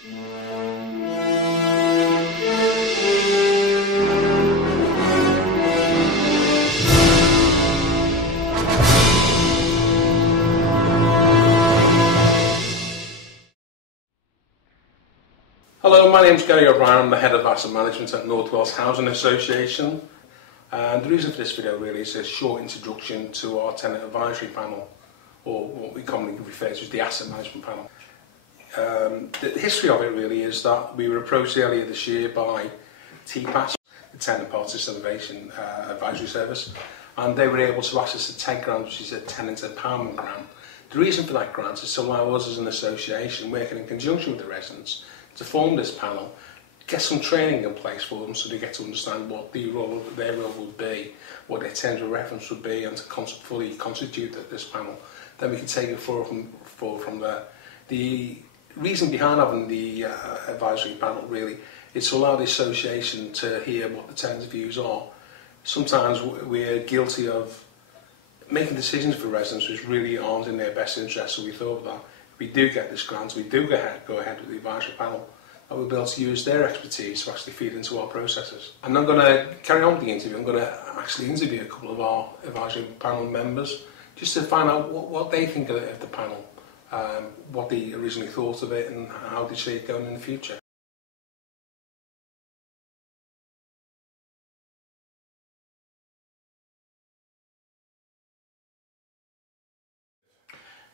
Hello, my name is Gary O'Brien. I'm the Head of Asset Management at North Wales Housing Association. And the reason for this video really is a short introduction to our tenant advisory panel, or what we commonly refer to as the asset management panel. The history of it really is that we were approached earlier this year by TPAS, the Tenant Participation Advisory Service, and they were able to access a TEG grant, which is a tenant empowerment grant. The reason for that grant is to allow us as an association, working in conjunction with the residents, to form this panel, get some training in place for them so they get to understand what their role would be, what their terms of reference would be, and to fully constitute this panel. Then we can take it forward from there. The reason behind having the advisory panel really is to allow the association to hear what the tenants' views are. Sometimes we're guilty of making decisions for residents which really aren't in their best interest, so we thought that we do get this grant, we do go ahead with the advisory panel, and we'll be able to use their expertise to actually feed into our processes. And I'm going to carry on with the interview. I'm going to actually interview a couple of our advisory panel members just to find out what they think of the panel, what they originally thought of it and how they see it going in the future.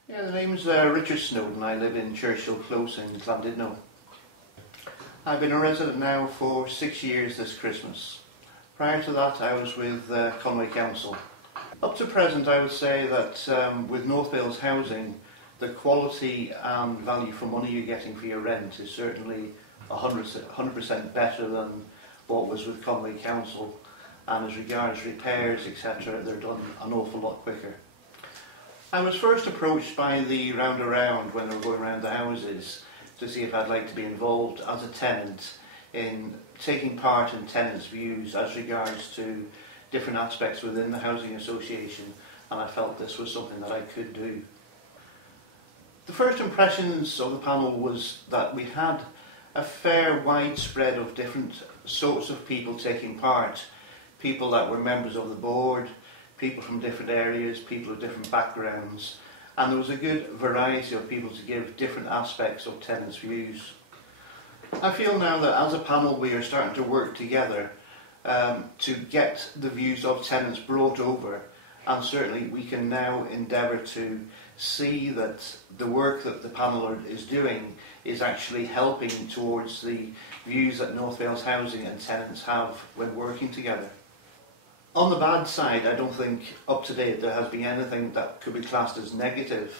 Yeah, the name's Richard Snowden. I live in Churchill Close in Llandudno. I've been a resident now for 6 years this Christmas. Prior to that I was with Conwy Council. Up to present I would say that with North Wales Housing, the quality and value for money you're getting for your rent is certainly 100% better than what was with Conwy Council, and as regards repairs etc, they're done an awful lot quicker. I was first approached by the round around when they were going around the houses to see if I'd like to be involved as a tenant in taking part in tenants' views as regards to different aspects within the housing association, and I felt this was something that I could do. The first impressions of the panel was that we had a fair widespread of different sorts of people taking part, people that were members of the board, people from different areas, people of different backgrounds, and there was a good variety of people to give different aspects of tenants' views. I feel now that as a panel we are starting to work together to get the views of tenants brought over, and certainly we can now endeavour to see that the work that the panel is doing is actually helping towards the views that North Wales Housing and tenants have when working together. On the bad side, I don't think up to date there has been anything that could be classed as negative.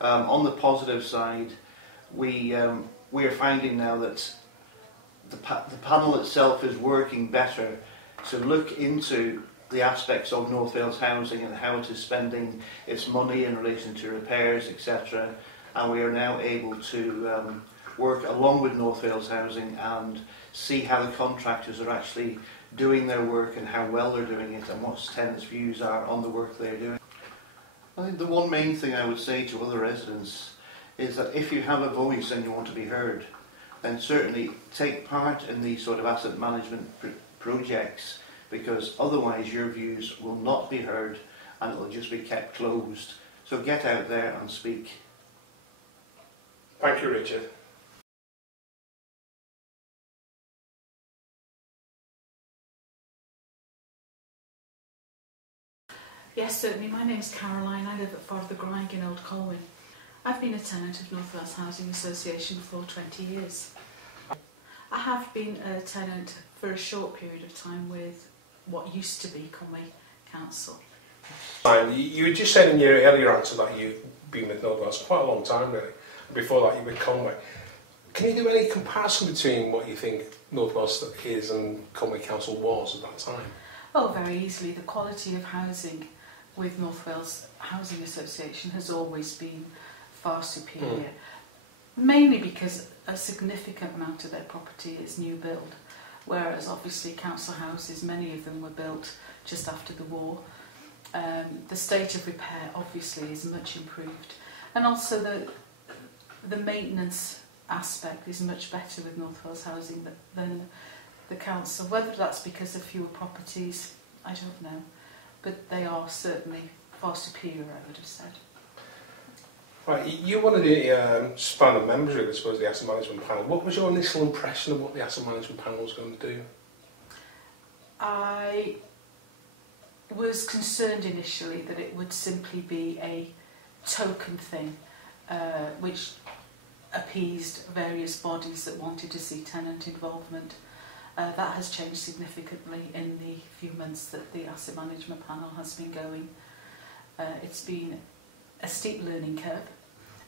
On the positive side, we are finding now that the panel itself is working better to look into the aspects of North Wales Housing and how it is spending its money in relation to repairs, etc. And we are now able to work along with North Wales Housing and see how the contractors are actually doing their work and how well they're doing it and what tenants' views are on the work they're doing. I think the one main thing I would say to other residents is that if you have a voice and you want to be heard, then certainly take part in these sort of asset management projects, because otherwise your views will not be heard and it will just be kept closed. So get out there and speak. Thank you, Richard. Yes, certainly. My name's Caroline. I live at Adran Gynnal, Colwyn. I've been a tenant of North Wales Housing Association for 20 years. I have been a tenant for a short period of time with what used to be Conwy Council. You just said in your earlier answer that you've been with North Wales quite a long time really. Before that you were with Conwy. Can you do any comparison between what you think North Wales is and Conwy Council was at that time? Oh, very easily. The quality of housing with North Wales Housing Association has always been far superior, mainly because a significant amount of their property is new build, whereas obviously council houses, many of them were built just after the war. The state of repair obviously is much improved, and also the maintenance aspect is much better with North Wales Housing than the council. Whether that's because of fewer properties, I don't know, but they are certainly far superior, I would have said. Right, you're one of the founding members, I suppose, of the asset management panel. What was your initial impression of what the asset management panel was going to do? I was concerned initially that it would simply be a token thing, which appeased various bodies that wanted to see tenant involvement. That has changed significantly in the few months that the asset management panel has been going. It's been a steep learning curve,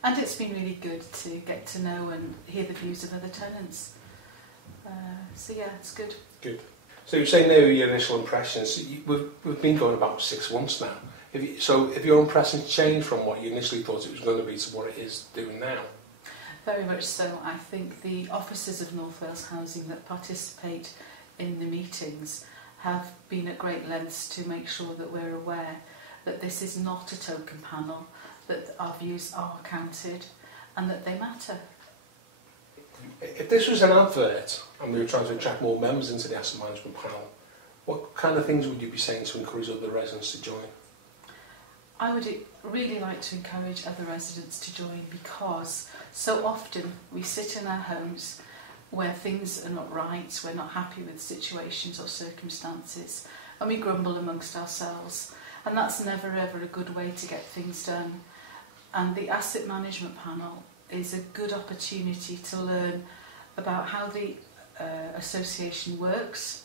and it's been really good to get to know and hear the views of other tenants. So yeah, it's good. Good. So you're saying now your initial impressions. We've been going about 6 months now. Have your impressions changed from what you initially thought it was going to be to what it is doing now? Very much so. I think the officers of North Wales Housing that participate in the meetings have been at great lengths to make sure that we're aware that this is not a token panel, that our views are counted and that they matter. If this was an advert and we were trying to attract more members into the asset management panel, what kind of things would you be saying to encourage other residents to join? I would really like to encourage other residents to join, because so often we sit in our homes where things are not right, we're not happy with situations or circumstances, and we grumble amongst ourselves, and that's never ever a good way to get things done. And the asset management panel is a good opportunity to learn about how the association works.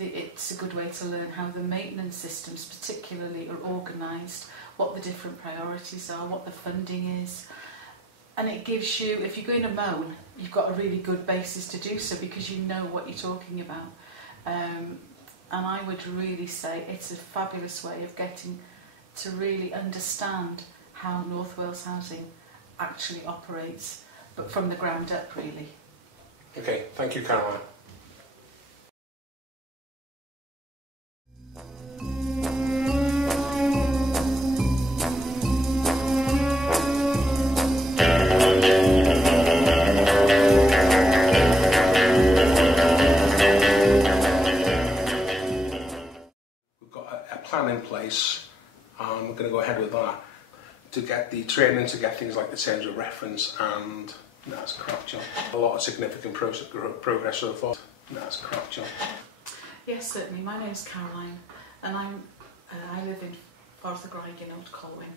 It's a good way to learn how the maintenance systems particularly are organised, what the different priorities are, what the funding is. And it gives you, if you're going to moan, you've got a really good basis to do so because you know what you're talking about. And I would really say it's a fabulous way of getting to really understand how North Wales Housing actually operates, but from the ground up, really. Okay, thank you, Caroline. We've got a plan in place, and we're going to go ahead with that to get the training, to get things like the terms of reference, and that's crap, John. A lot of significant progress so far. That's crap, John. Yes, certainly. My name is Caroline, and I live in Adran Gynnal, Colwyn.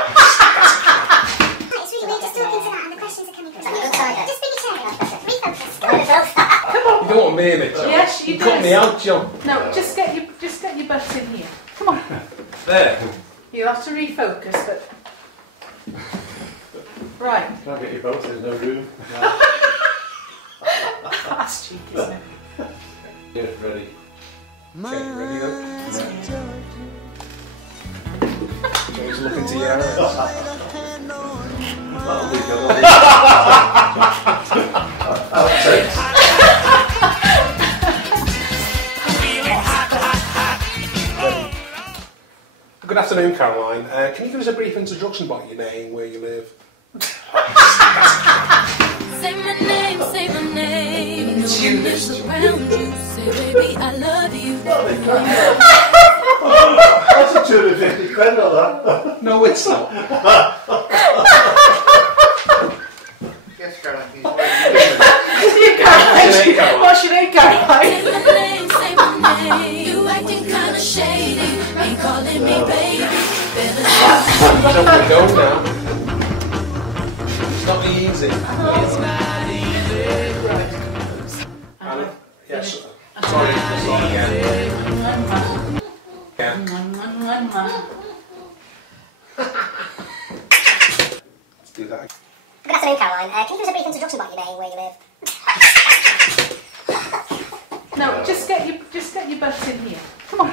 It's really weird just talking to that and the questions are coming through. Just bring your chair in. Refocus. Come on. You don't want me in it, John. Yes, you do. Cut me out, John. No, just get your butt in here. Come on. There. You'll have to refocus, but... Right. Can't get your boat, there's no room. That's cheeky, isn't it? Yeah, ready. Okay, ready go? John's looking to your eyes. That'll be good. Good afternoon, Caroline. Can you give us a brief introduction about your name, where you live? Say my name, say my name. It's you, this. Around you. Say, baby, I love you. That's a 250 quid on that. No, it's not. Yes, Caroline, he's What's your name, Caroline? Say my name, say my name. You acting kinda shady. Ain't calling me baby. Don't go now. It's not easy. It's not easy. Right. Yes. Sorry. Yeah. Let's do that. Good afternoon, Caroline. Can you give us a brief introduction about your name, where you live? No, just get your butt in here. Come on.